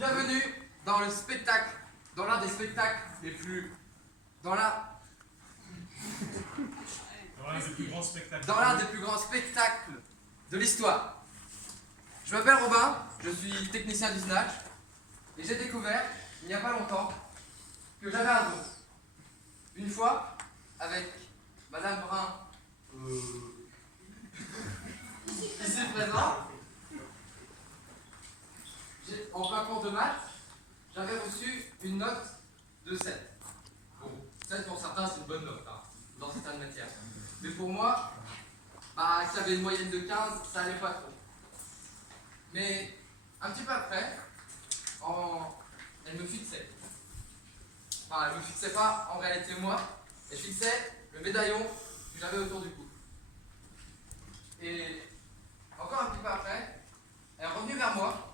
Bienvenue dans le spectacle, dans l'un des spectacles les plus... Dans l'un des plus grands spectacles. Dans l'un des plus grands spectacles de l'histoire. Je m'appelle Robin, je suis technicien du Snatch, et j'ai découvert, il n'y a pas longtemps, que j'avais un don. Une fois, avec Madame Brun, ici présente, en plein cours de maths, j'avais reçu une note de 7. Bon, 7 pour certains, c'est une bonne note, hein, dans certaines matières. Mais pour moi, qui avait une moyenne de 15, ça allait pas trop. Mais un petit peu après, elle me fixait. Enfin, elle me fixait pas en réalité moi, elle fixait le médaillon que j'avais autour du cou. Et encore un petit peu après, elle est revenue vers moi,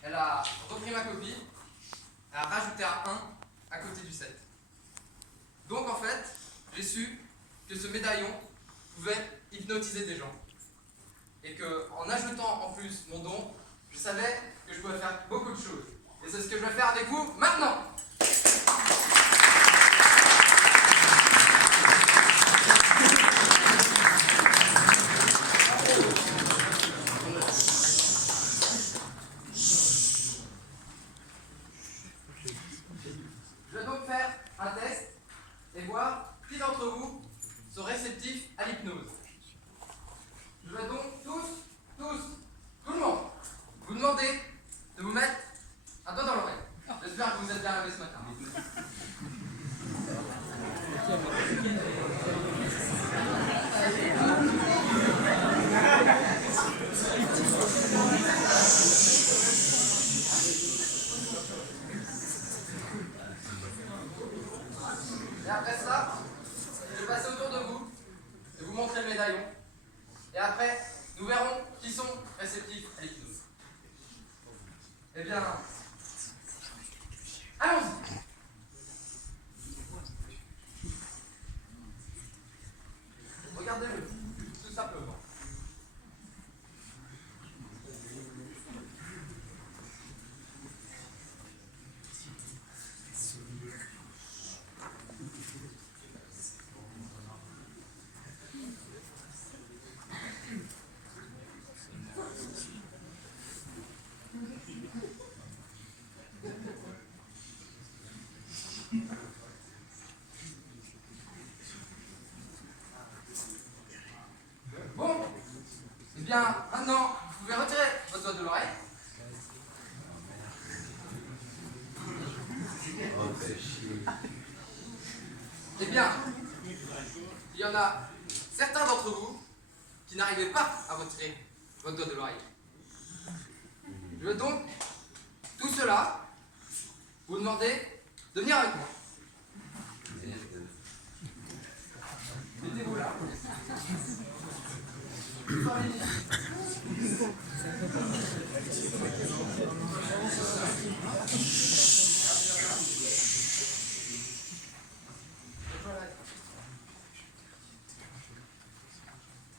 elle a repris ma copie, elle a rajouté un 1 à côté du 7. Donc en fait, j'ai su que ce médaillon pouvait hypnotiser des gens. Et qu'en ajoutant en plus mon don, je savais que je pouvais faire beaucoup de choses. Et c'est ce que je vais faire avec vous maintenant. Je vais donc faire un test et voir qui d'entre vous sont réceptifs à l'hypnose. Je vais donc tout le monde, vous demander de vous mettre un doigt dans l'oreille. J'espère que vous êtes bien réveillés ce matin. Et après ça, je vais passer autour de vous et vous montrer le médaillon. Et après, nous verrons qui sont réceptifs à l'hypnose. Eh bien, allons-y. Regardez-le, tout simplement. Bon, eh bien, maintenant, vous pouvez retirer votre doigt de l'oreille. Eh bien, il y en a certains d'entre vous qui n'arrivaient pas à retirer votre doigt de l'oreille. Je vais donc, tout cela, vous demander de venir avec moi. Mettez-vous là.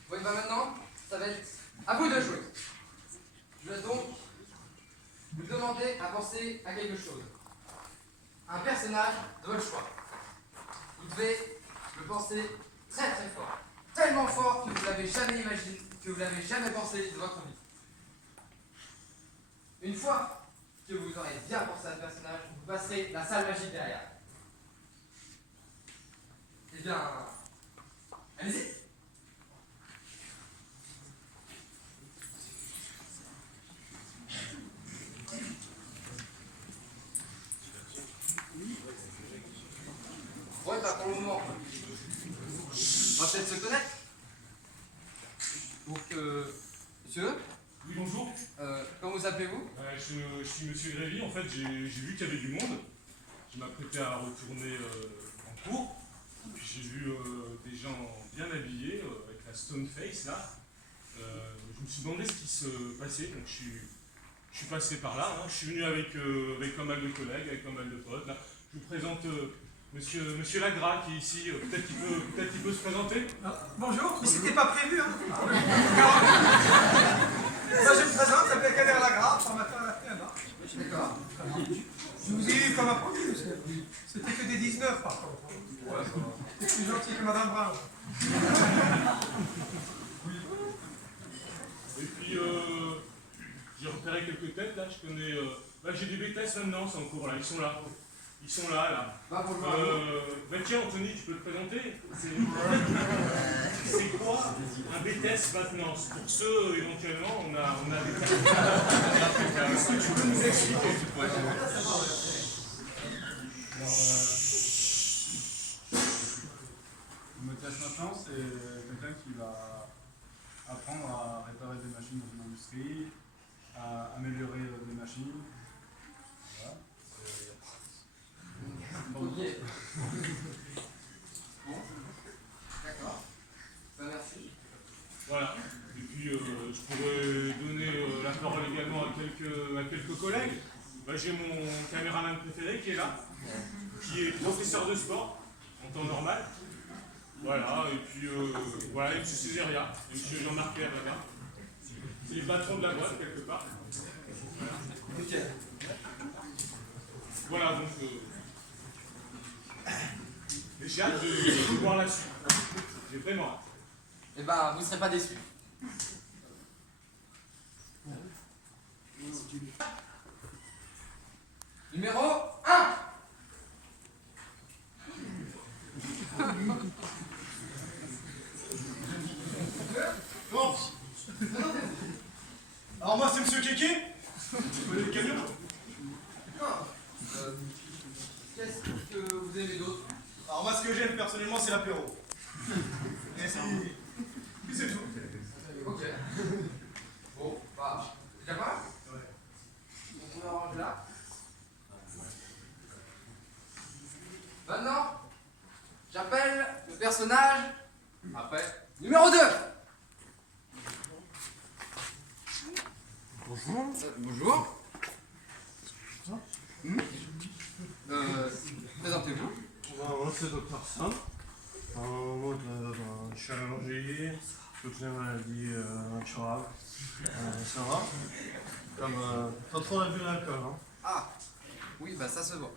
Bon, et bien maintenant, ça va être à vous de jouer. Je vais donc vous demander à penser à quelque chose. Un personnage de votre choix. Vous devez le penser très très fort. Tellement fort que vous ne l'avez jamais imaginé, que vous ne l'avez jamais pensé de votre vie. Une fois que vous aurez bien pensé à ce personnage, vous passerez la salle magique derrière. Eh bien, allez-y. Ouais, bah pour le moment, on va peut-être se connaître. Donc, monsieur, Oui, bonjour. comment vous appelez-vous? Je suis Monsieur Grévy. En fait, j'ai vu qu'il y avait du monde. Je m'apprêtais à retourner en cours. Puis j'ai vu des gens bien habillés, avec la stone face là. Je me suis demandé ce qui se passait. Donc je suis passé par là. Hein. Je suis venu avec pas mal de collègues, avec pas mal de potes. Là. Je vous présente Monsieur Lagras qui est ici. Peut-être qu'il peut se présenter. Ah, bonjour, mais c'était pas prévu, hein. Moi je me présente, je m'appelle Kader Lagras, formateur à la FNA. D'accord. Je vous ai eu comme apprenti, monsieur. C'était que des 19, par contre. Ouais, ça va. C'est plus gentil que Madame Brown. Et puis, j'ai repéré quelques têtes là, je connais. J'ai des BTS maintenant, c'est en cours là, ils sont là. Ils sont là. Va pour le voir. Tiens, Anthony, tu peux te présenter C'est quoi un BTS maintenance? Pour ceux, éventuellement, on a des cas. Est-ce que tu peux nous expliquer? Le moteur maintenant, c'est quelqu'un qui va apprendre à réparer des machines dans une industrie, à améliorer des machines. Voilà. Ok. Bon. D'accord. Ben, merci. Voilà. Et puis, je pourrais donner la parole également à quelques collègues. J'ai mon caméraman préféré qui est là, qui est professeur de sport en temps normal. Voilà, et puis voilà, et M. Césaria, et M. Jean-Marc Pierre là-bas. C'est les patrons de la boîte quelque part. Voilà, Ok. voilà donc j'ai hâte de voir la suite. J'ai vraiment hâte. Eh ben, vous ne serez pas déçus. Numéro 1. Bon. Alors moi c'est Monsieur Kéké. Vous connaissez le camion? Qu'est-ce que vous aimez d'autre? Alors moi ce que j'aime personnellement c'est l'apéro. Et c'est tout. Ok. Bon, bah, c'est déjà pas? Ouais. Donc on va ranger là. Maintenant, j'appelle le personnage après numéro 2. Bonjour. Bonjour. Présentez-vous. Moi, c'est Dr. Sam. Moi, je suis allergique, toutes les maladies naturelles. Ça va. Comme pas trop l'abus d'alcool. Hein. Ah, oui, bah ça se voit.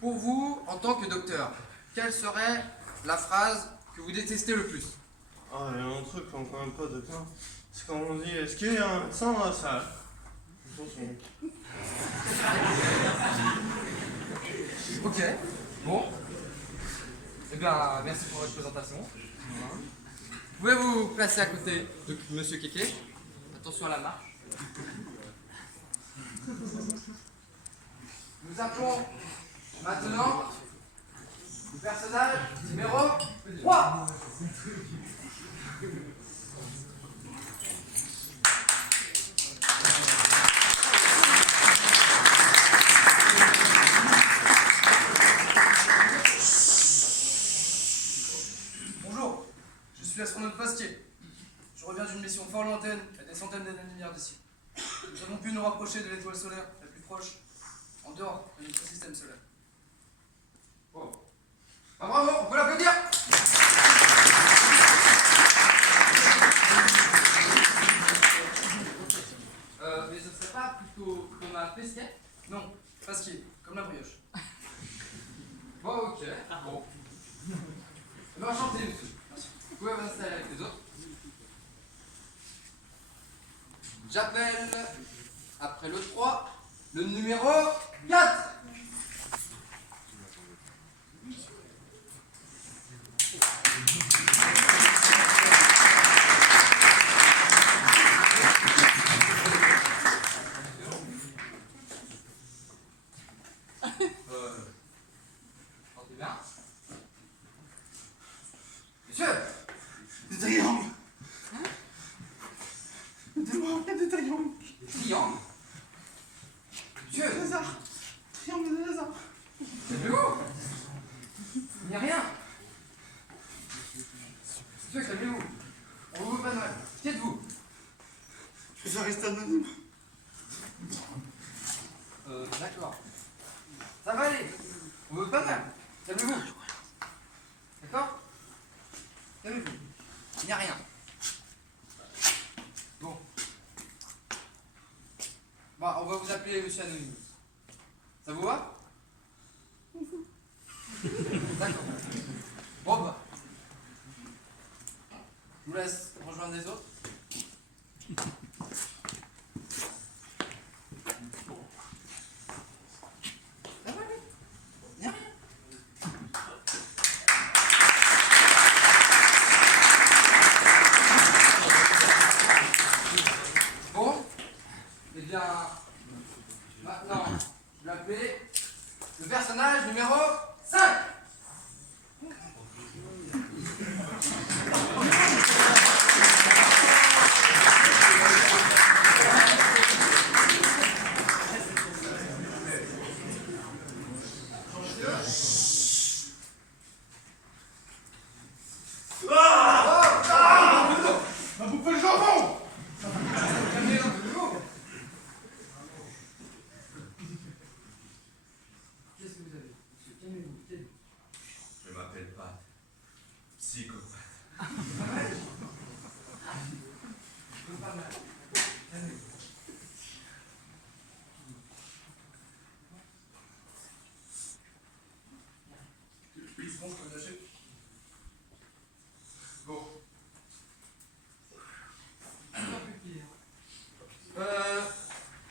Pour vous, en tant que docteur, quelle serait la phrase que vous détestez le plus? Ah, il y a un truc qu'on ne connaît pas de ça. C'est quand on dit est-ce qu'il y a un médecin dans la salle? Ok, bon. Eh bien, merci pour votre présentation. Pouvez vous placer à côté de Monsieur Kéké. Attention à la marche. Nous appelons maintenant le personnage numéro 3. Bonjour, je suis l'astronaute Pasquier. Je reviens d'une mission fort lointaine, à des centaines d'années-lumière d'ici. Nous avons pu nous rapprocher de l'étoile solaire la plus proche, en dehors de notre système solaire. Bon. Ah, bravo, on peut l'applaudir. Mais ce serait pas plutôt comme un pesquet? Non, Pasquier, comme la brioche. Bon, ok. Bon. Eh ben, enchanté, monsieur. Vous pouvez vous installer avec les autres. J'appelle, après le 3, le numéro 4. Sentez bien. Monsieur, Des triangles. Aidez-moi, il y a des triangles. triangle. Monsieur, Des hasards. Triangle de hasard. calmez-vous. Il n'y a rien. Monsieur, calmez-vous. On vous veut pas de mal. Qui êtes-vous? Ça reste anonyme. D'accord. Ça va aller. On veut pas de mal. Calmez-vous. D'accord? Calmez-vous. Il n'y a rien. Bon. on va vous appeler Monsieur Anonyme. Ça vous va? D'accord. Bon bah. Je vous laisse rejoindre les autres. Ça va aller? Y'a rien. Bon, eh bien, maintenant, je vais appeler le personnage numéro 5. Va bouffer le jambon! Calmez-vous, calmez-vous. Qu'est-ce que vous avez, monsieur? Calmez-vous, calmez-vous. Je m'appelle Pat. Psychopathe. Pas mal. Calmez-vous. Bon, je peux me lâcher. Bon.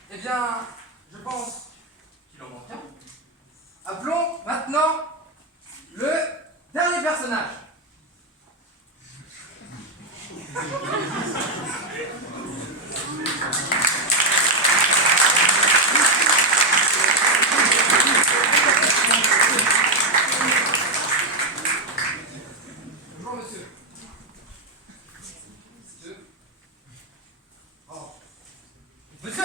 Eh bien, je pense qu'il en manque un. Appelons maintenant le dernier personnage. Bonjour monsieur. Monsieur. Oh. Monsieur!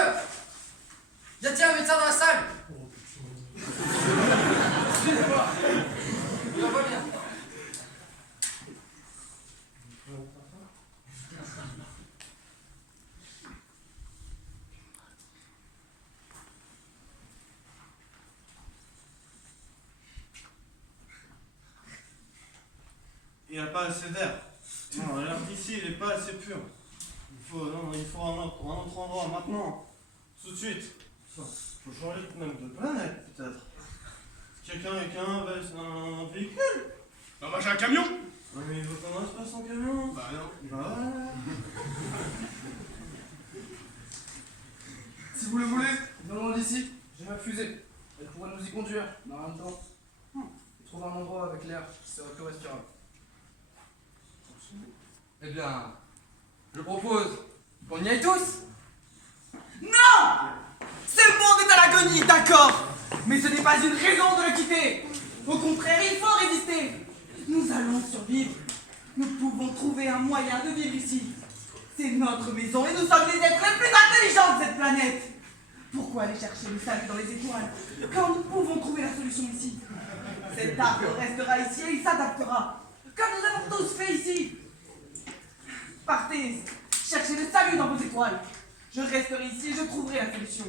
Y a-t-il un médecin dans la salle? Excusez-moi. Je vois bien. Il n'y a pas assez d'air. Non, l'air d'ici, il n'est pas assez pur. Il faut un autre endroit maintenant. Tout de suite. Il faut changer même de planète, peut-être. Quelqu'un avec un véhicule? Non, moi j'ai un camion! Non, mais il veut qu'on reste pas son camion. Bah non. Bah ouais. Si vous le voulez, non loin d'ici, j'ai ma fusée. Elle pourrait nous y conduire, mais en même temps, il trouve un endroit avec l'air qui serait plus respirable. Eh bien, je propose qu'on y aille tous. Non! Ce monde est à l'agonie, d'accord. Mais ce n'est pas une raison de le quitter. Au contraire, il faut résister. Nous allons survivre. Nous pouvons trouver un moyen de vivre ici. C'est notre maison et nous sommes les êtres les plus intelligents de cette planète. Pourquoi aller chercher le salut dans les étoiles quand nous pouvons trouver la solution ici? Cet arbre restera ici et il s'adaptera, comme nous avons tous fait ici. Partez, cherchez le salut dans vos étoiles. Je resterai ici et je trouverai la solution.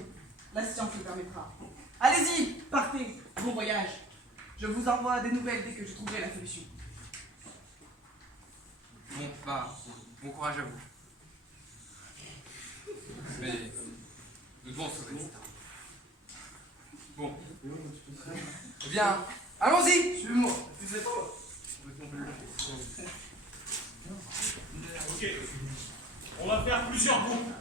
La science le permettra. Allez-y, partez, bon voyage. Je vous envoie des nouvelles dès que je trouverai la solution. Bon, bah, bon courage à vous. Mais nous devons sauver cette arme. Bon. Eh bien, allons-y, suivez-moi. Ok. On va faire plusieurs groupes.